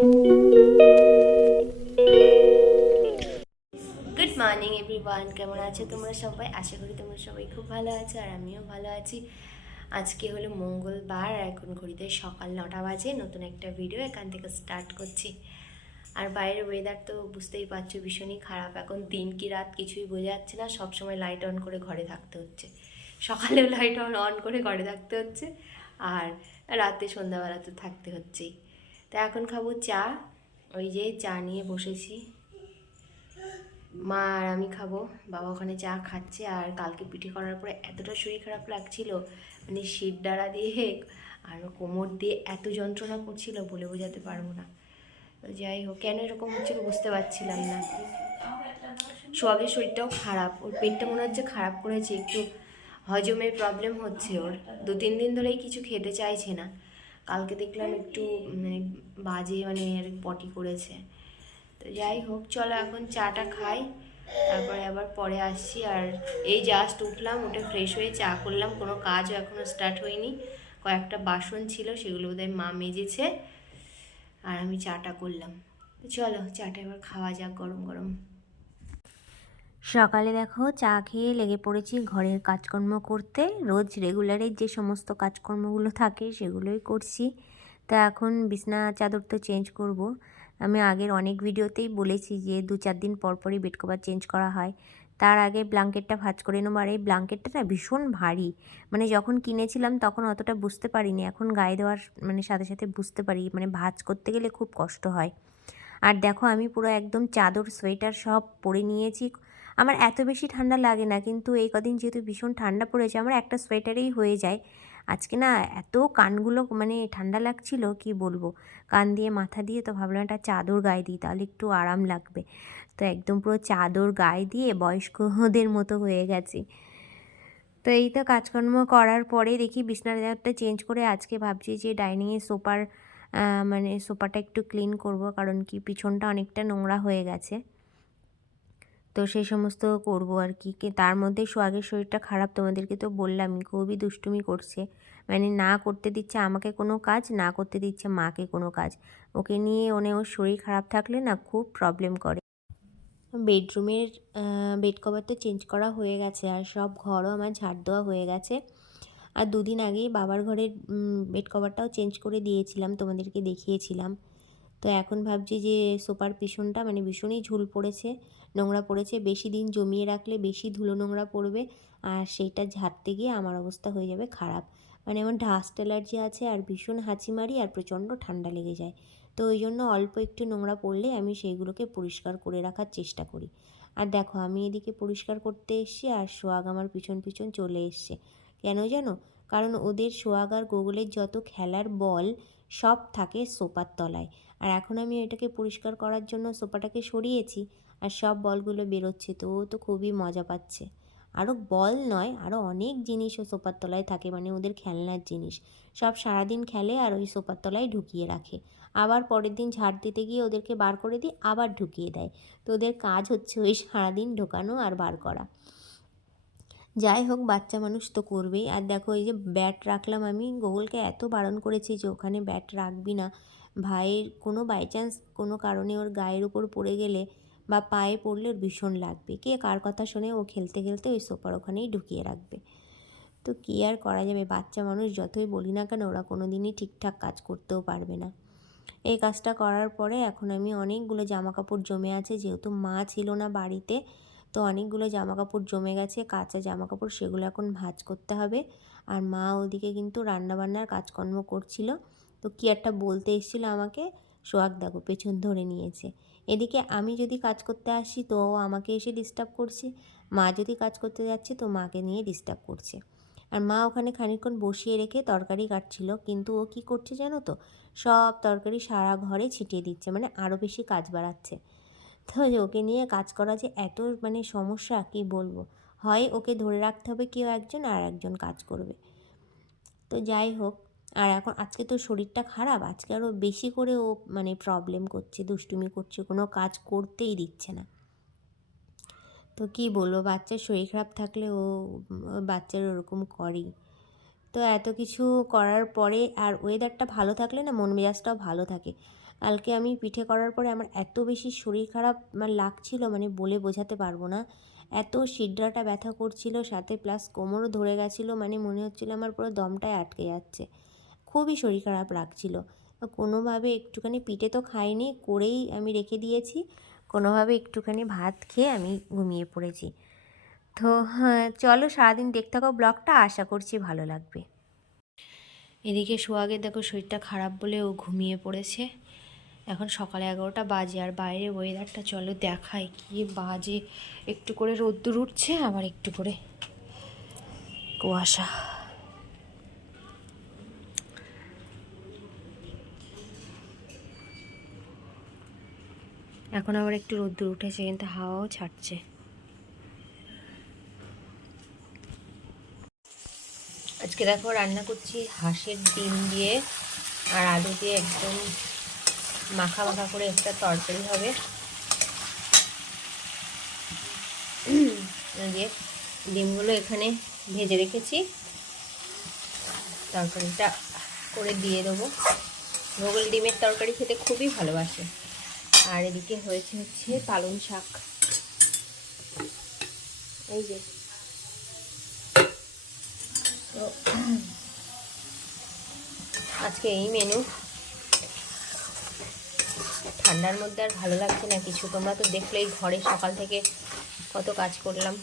Good morning everyone, কেমন আছো তোমরা সবাই? আশা করি তোমরা সবাই খুব ভালো আছো আর আমিও ভালো আছি। আজকে হলো মঙ্গলবার আর এখন ঘড়িতে সকাল 9টা বাজে। নতুন একটা ভিডিও এখান থেকে স্টার্ট করছি। আর বাইরের ওয়েদার তো বুঝতেই পারছো ভীষণই খারাপ। এখন দিন কি রাত কিছুই বোঝা যাচ্ছে না, সবসময় লাইট অন করে ঘরে থাকতে হচ্ছে। সকালেও লাইট অন করে ঘরে থাকতে হচ্ছে, আর রাতে সন্ধ্যাবেলা তো থাকতে হচ্ছেই। তা এখন খাবো চা। ওই যে চা নিয়ে বসেছি, মা আর আমি খাবো। বাবা ওখানে চা খাচ্ছে। আর কালকে পিঠে করার পরে এতটা শরীর খারাপ লাগছিল, মানে শির দ্বারা দিয়ে আর কোমর দিয়ে এত যন্ত্রণা করছিল বলে বোঝাতে পারবো না। তো যাই হোক, কেন এরকম হচ্ছিল বুঝতে পারছিলাম না। সোহাগের শরীরটাও খারাপ, ওর পেটটা মনে হচ্ছে খারাপ করেছে, একটু হজমের প্রবলেম হচ্ছে ওর। 2-3 দিন ধরেই কিছু খেতে চাইছে না। কালকে দেখলাম একটু মানে বাজে মানে পটি করেছে। তো যাই হোক, চলো এখন চাটা খাই, তারপরে আবার পরে আসছি। আর এই জাস্ট উঠলাম, উঠে ফ্রেশ হয়ে চা করলাম, কোনো কাজও এখনও স্টার্ট হয়নি। কয়েকটা বাসন ছিল, সেগুলো বোধহয় মা মেজেছে, আর আমি চাটা করলাম। তো চলো চাটা এবার খাওয়া যাক গরম গরম। সকালে দেখো চা খেয়ে লেগে পড়েছি ঘরের কাজকর্ম করতে। রোজ রেগুলারের যে সমস্ত কাজকর্মগুলো থাকে সেগুলোই করছি। তো এখন বিছনা চাদর তো চেঞ্জ করব। আমি আগের অনেক ভিডিওতেই বলেছি যে 2-4 দিন পর পরই বেড কভার চেঞ্জ করা হয়। তার আগে ব্ল্যাঙ্কেটটা ভাঁজ করে নেবো। আর এই ব্ল্যাঙ্কেটটা না ভীষণ ভারী, মানে যখন কিনেছিলাম তখন অতটা বুঝতে পারিনি, এখন গায়ে দেওয়ার মানে সাথে সাথে বুঝতে পারি, মানে ভাঁজ করতে গেলে খুব কষ্ট হয়। আর দেখো আমি পুরো একদম চাদর সোয়েটার সব পরে নিয়েছি। আমার এত বেশি ঠান্ডা লাগে না, কিন্তু এই কদিন যেহেতু ভীষণ ঠান্ডা পড়েছে আমার একটা সোয়েটারেই হয়ে যায়। আজকে না এত কানগুলো মানে ঠান্ডা লাগছিল কি বলবো, কান দিয়ে মাথা দিয়ে তো ভাবলাম একটা চাদর গায়ে দিই, তাহলে একটু আরাম লাগবে। তো একদম পুরো চাদর গায়ে দিয়ে বয়স্কদের মতো হয়ে গেছি। তো এই তো কাজকর্ম করার পরে দেখি বিছানার চাদরটা চেঞ্জ করে আজকে ভাবছি যে ডাইনিংয়ে মানে সোফাটা একটু ক্লিন করব, কারণ কি পিছনটা অনেকটা নোংরা হয়ে গেছে। তো সেই সমস্ত করব আর কি। তার মধ্যে সোহাগের শরীরটা খারাপ, তোমাদেরকে তো বললামই, খুবই দুষ্টুমি করছে। মানে না করতে দিচ্ছে আমাকে কোনো কাজ, না করতে দিচ্ছে মাকে কোনো কাজ। ওকে নিয়ে ওর শরীর খারাপ থাকলে না খুব প্রবলেম করে। বেডরুমের বেড কভার তো চেঞ্জ করা হয়ে গেছে, আর সব ঘরও আমার ঝাড় দেওয়া হয়ে গেছে। আর 2 দিন আগেই বাবার ঘরের বেড কভারটাও চেঞ্জ করে দিয়েছিলাম, তোমাদেরকে দেখিয়েছিলাম। তো এখন ভাবছি যে সোফার পিছনটা মানে ভীষণই ঝুল পড়েছে, নোংরা পড়েছে। বেশি দিন জমিয়ে রাখলে বেশি ধুলো নোংরা পড়বে, আর সেইটা ঝাড়তে গিয়ে আমার অবস্থা হয়ে যাবে খারাপ। মানে আমার ডাস্ট অ্যালার্জি আছে, আর ভীষণ হাঁচি মারি, আর প্রচণ্ড ঠান্ডা লেগে যায়। তো ওই জন্য অল্প একটু নোংরা পড়লে আমি সেইগুলোকে পরিষ্কার করে রাখার চেষ্টা করি। আর দেখো আমি এদিকে পরিষ্কার করতে এসছি, আর সোহাগ আমার পিছন পিছন চলে এসছে। কেন জানো? কারণ ওদের সোহাগ আর গোগলের যত খেলার বল সব থাকে সোফার তলায়। আর এখন আমি এটাকে পরিষ্কার করার জন্য সোফাটাকে সরিয়েছি, আর সব বলগুলো বেরোচ্ছে। তো ও তো খুবই মজা পাচ্ছে। আরও বল নয়, আরও অনেক জিনিসও সোফার তলায় থাকে, মানে ওদের খেলনার জিনিস। সব সারাদিন খেলে আর ওই সোফার তলায় ঢুকিয়ে রাখে। আবার পরের দিন ঝাড় দিতে গিয়ে ওদেরকে বার করে দিই, আবার ঢুকিয়ে দেয়। তো ওদের কাজ হচ্ছে ওই সারাদিন ঢোকানো আর বার করা। যাই হোক, বাচ্চা মানুষ তো করবেই। আর দেখো এই যে ব্যাট রাখলাম, আমি গোগলকে এত বারণ করেছি যে ওখানে ব্যাট রাখবি না, ভাইয়ের কোনো বাই চান্স কোনো কারণে ওর গায়ের উপর পড়ে গেলে বা পায়ে পড়লে ওর ভীষণ লাগবে। কে কার কথা শুনে ও খেলতে খেলতে ওই সোফার ওখানেই ঢুকিয়ে রাখবে। তো কী আর করা যাবে, বাচ্চা মানুষ যতই বলি না কেন ওরা কোনো দিনই ঠিকঠাক কাজ করতেও পারবে না। এই কাজটা করার পরে এখন আমি অনেকগুলো জামাকাপড় জমে আছে, যেহেতু মা ছিল না বাড়িতে, তো অনেকগুলো জামাকাপড় জমে গেছে, কাঁচা জামাকাপড়, সেগুলো এখন ভাঁজ করতে হবে। আর মা ওদিকে কিন্তু রান্নাবান্নার কাজকর্ম করছিল। তো কী একটা বলতে এসেছিলো আমাকে, সোহাগ দেখো পেছন ধরে নিয়েছে। এদিকে আমি যদি কাজ করতে আসি তো ও আমাকে এসে ডিস্টার্ব করছে, মা যদি কাজ করতে যাচ্ছে তো মাকে নিয়ে ডিস্টার্ব করছে। আর মা ওখানে খানিকক্ষণ বসিয়ে রেখে তরকারি কাটছিল, কিন্তু ও কী করছে জানো তো, সব তরকারি সারা ঘরে ছিটিয়ে দিচ্ছে, মানে আরও বেশি কাজ বাড়াচ্ছে। তো ওকে নিয়ে কাজ করা যে এত মানে সমস্যা কী বলবো। হয় ওকে ধরে রাখতে হবে কেউ একজন, আর একজন কাজ করবে। তো যাই হোক, আর এখন আজকে তো শরীরটা খারাপ, আজকে আরও বেশি করে ও মানে প্রবলেম করছে, দুষ্টুমি করছে, কোনো কাজ করতেই দিচ্ছে না। তো কী বলবো, বাচ্চার শরীর খারাপ থাকলে ও বাচ্চারা ওরকম করেই। তো এত কিছু করার পরে আর ওয়েদারটা ভালো থাকলে না মন মেজাজটাও ভালো থাকে। কালকে আমি পিঠে করার পরে আমার এত বেশি শরীর খারাপ লাগছিল, মানে বলে বোঝাতে পারবো না। এত শিরদাঁড়াটা ব্যথা করছিল, সাথে প্লাস কোমরও ধরে গেছিলো, মানে মনে হচ্ছিলো আমার পুরো দমটাই আটকে যাচ্ছে। খুবই শরীর খারাপ লাগছিল। কোনোভাবে একটুখানি পিঠে তো খাইনি, করেই আমি রেখে দিয়েছি, কোনোভাবে একটুখানি ভাত খেয়ে আমি ঘুমিয়ে পড়েছি। তো হ্যাঁ, চলো সারাদিন দেখতে থাকো ব্লগটা, আশা করছি ভালো লাগবে। এদিকে সোহাগের দেখো শরীরটা খারাপ বলে ও ঘুমিয়ে পড়েছে। এখন সকালে 11টা বাজে, আর বাইরে ওয়েদারটা চলো দেখাই কি বাজে। একটু করে রোদ্দুর উঠছে, আবার একটু করে কুয়াশা। এখন আবার একটু রোদ্দুর উঠেছে, কিন্তু হাওয়াও ছাড়ছে। আজকে দেখো রান্না করছি হাঁসের ডিম দিয়ে আর আলু দিয়ে, একদম মাখা মাখা করে একটা তরকারি হবে। দিয়ে ডিমগুলো এখানে ভেজে রেখেছি, তরকারিটা করে দিয়ে দেবো। মোগল ডিমের তরকারি খেতে খুবই ভালোবাসে। আর এদিকে হয়েছে হচ্ছে পালং শাক, এই যে। তো আজকে এই মেনু। ঠান্ডার মধ্যে আর ভালো লাগছে না কিছু, তোমরা তো দেখলেই ঘরে সকাল থেকে কত কাজ করলাম।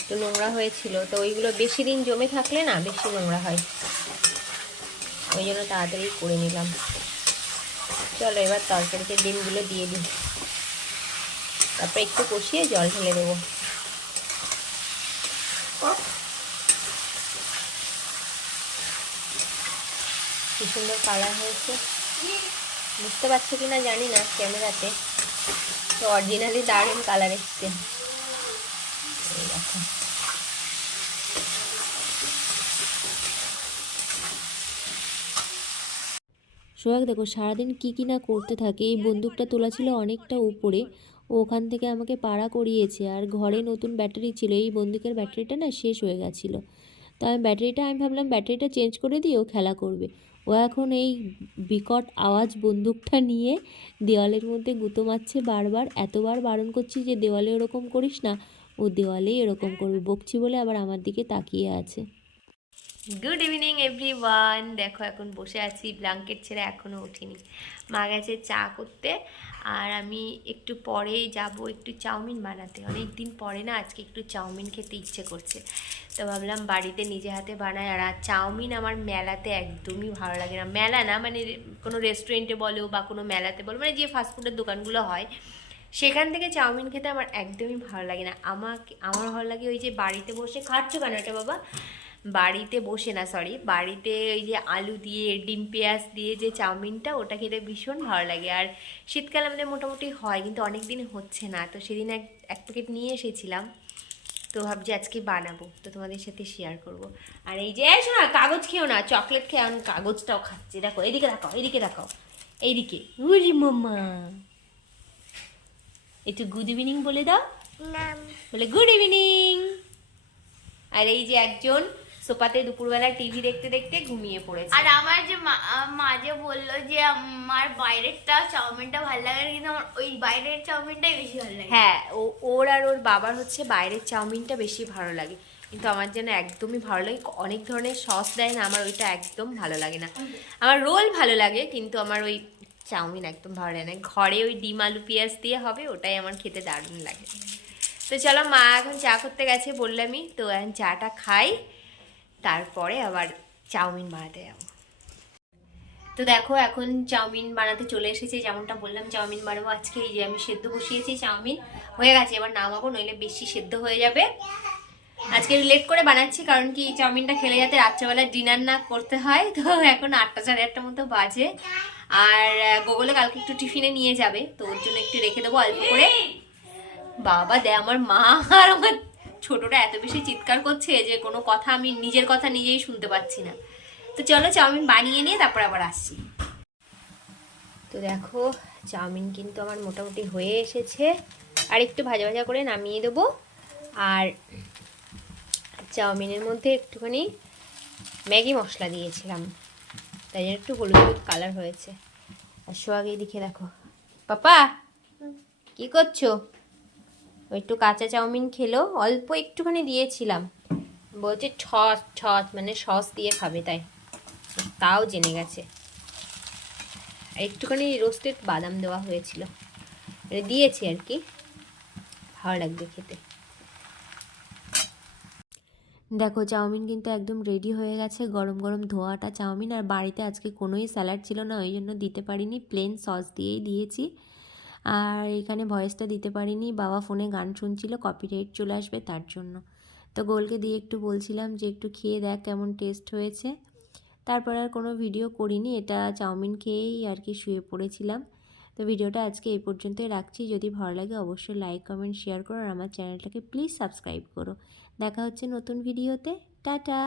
একটু নোংরা হয়েছিল, তো ওইগুলো বেশি দিন জমে থাকলে না বেশি নোংরা হয়, ওই জন্য তাড়াতাড়ি করে নিলাম। চলো এবার তরকারিতে ডিমগুলো দিয়ে দিই, তারপর একটু কষিয়ে জল ঢেলে দেবো। কি সুন্দর কালার হয়েছে, বুঝতে পারছো কিনা জানি না ক্যামেরাতে, তো অরিজিনালি দারুণ কালার এসছে। এই দেখো, সোহাগ দেখো সারাদিন কী না করতে থাকে। এই বন্দুকটা তোলা ছিল অনেকটা উপরে, ও ওখান থেকে আমাকে পাড়া করিয়েছে। আর ঘরে নতুন ব্যাটারি ছিল, এই বন্দুকের ব্যাটারিটা না শেষ হয়ে গেছিলো, তো আমি ভাবলাম ব্যাটারিটা চেঞ্জ করে দিই, ও খেলা করবে। ও এখন এই বিকট আওয়াজ বন্দুকটা নিয়ে দেওয়ালের মধ্যে গুঁতো মারছে বারবার। এতবার বারণ করছি যে দেওয়ালে ওরকম করিস না, ও দেওয়ালেই এরকম করবে। বকছি বলে আবার আমার দিকে তাকিয়ে আছে। Good evening everyone. দেখো এখন বসে আছি, ব্ল্যাঙ্কেট ছেড়ে এখনও উঠিনি। মা গেছে চা করতে, আর আমি একটু পরেই যাব একটু চাউমিন বানাতে। অনেক দিন পরে না আজকে একটু চাউমিন খেতে ইচ্ছে করছে, তো ভাবলাম বাড়িতে নিজে হাতে বানাই। আর চাউমিন আমার মেলাতে একদমই ভালো লাগে না। মেলা না মানে কোনো রেস্টুরেন্টে বলো বা কোনো মেলাতে বলো, মানে যে ফাস্টফুডের দোকানগুলো হয় সেখান থেকে চাউমিন খেতে আমার একদমই ভালো লাগে না। আমার ভালো লাগে ওই যে বাড়িতে বসে। খাচ্ছ কেন এটা বাবা? বাড়িতে বসে না, বাড়িতে ওই যে আলু দিয়ে ডিম পেঁয়াজ দিয়ে যে চাউমিনটা, ওটা খেতে ভীষণ ভালো লাগে। আর শীতকালে আমাদের মোটামুটি হয়, কিন্তু অনেক দিন হচ্ছে না। তো সেদিন এক প্যাকেট নিয়ে এসেছিলাম, তো ভাবছি আজকে বানাবো, তো তোমাদের সাথে শেয়ার করব। আর এই যে শোনা, কাগজ খেও না, চকলেট খেয়ে আমি কাগজটাও খাচ্ছি। দেখো এদিকে রাখো, এইদিকে রাখো, এইদিকে। উরি মামা, একটু গুড ইভিনিং বলে দাও, বলে গুড ইভিনিং। আর এই যে একজন সোফাতে দুপুরবেলা টিভি দেখতে দেখতে ঘুমিয়ে পড়েছে। আর আমার যে মাঝে বললো যে আমার বাইরেরটা চাউমিনটা ভালো লাগে, কিন্তু আমার ওই বাইরের চাউমিনটাই বেশি ভালো লাগে। হ্যাঁ, ওর আর ওর বাবার হচ্ছে বাইরের চাউমিনটা বেশি ভালো লাগে, কিন্তু আমার যেন একদমই ভালো লাগে। অনেক ধরনের সস দেয় না, আমার ওইটা একদম ভালো লাগে না। আমার রোল ভালো লাগে, কিন্তু আমার ওই চাউমিন একদম ভালো লাগে না। ঘরে ওই ডিম আলু পেঁয়াজ দিয়ে হবে, ওটাই আমার খেতে দারুণ লাগে। তো চলো, মা এখন চা করতে গেছে বললামই, তো এখন চাটা খাই, তারপরে আবার চাউমিন বানাতে যাবো। তো দেখো এখন চাউমিন বানাতে চলে এসেছে, যেমনটা বললাম চাউমিন বানাবো আজকে। এই যে আমি সেদ্ধ বসিয়েছি, চাউমিন হয়ে গেছে, এবার নামাবো, নইলে বেশি সেদ্ধ হয়ে যাবে। আজকে লেট করে বানাচ্ছি, কারণ কি চাউমিনটা খেলে যাতে রাত্রেবেলা ডিনার না করতে হয়। তো এখন 8টা সাড়ে 8টার মতো বাজে। আর গোগলে কালকে একটু টিফিনে নিয়ে যাবে, তো ওর জন্য একটু রেখে দেবো অল্প করে। বাবা দে, আমার মা আর আমার ছোটটা এত বেশি চিৎকার করছে যে কোনো কথা আমি নিজের কথা নিজেই শুনতে পাচ্ছি না। তো চলো চাউমিন বানিয়ে নিয়ে তারপর আবার আসছি। তো দেখো চাউমিন কিন্তু আমার মোটামুটি হয়ে এসেছে, আর একটু ভাজা ভাজা করে নামিয়ে দেবো। আর চাউমিনের মধ্যে একটুখানি ম্যাগি মশলা দিয়েছিলাম, তাই জন্য একটু হলুদ হলুদ কালার হয়েছে। আর সোহাগেই দিকে দেখো, পাপা কি করছো? ও একটু কাঁচা চাউমিন খেলো, অল্প একটুখানি দিয়েছিলাম, বলছে ছস ছস মানে সস দিয়ে খাবে, তাও জেনে গেছে। আর একটুখানি রোস্টেড বাদাম দেওয়া হয়েছিল, মানে দিয়েছি আর কি, ভালো লাগবে খেতে। দেখো চাউমিন কিন্তু একদম রেডি হয়ে গেছে, গরম গরম ধোয়াটা চাউমিন। আর বাড়িতে আজকে কোনোই স্যালাড ছিল না, ওই জন্য দিতে পারিনি, প্লেন সস দিয়েই দিয়েছি। আর এখানে ভয়েসটা দিতে পারিনি, বাবা ফোনে গান শুনছিল, কপিরাইট চলে আসবে তার জন্য। তো গোলকে দিয়ে একটু বলছিলাম যে একটু খেয়ে দেখ কেমন টেস্ট হয়েছে। তারপর আর কোনো ভিডিও করিনি, এটা চাউমিন খেয়েই আর কি শুয়ে পড়েছিলাম। তো ভিডিওটা আজকে এই পর্যন্তই রাখছি। যদি ভালো লাগে অবশ্যই লাইক কমেন্ট শেয়ার করো, আর আমার চ্যানেলটাকে প্লিজ সাবস্ক্রাইব করো। দেখা হচ্ছে নতুন ভিডিওতে। টাটা।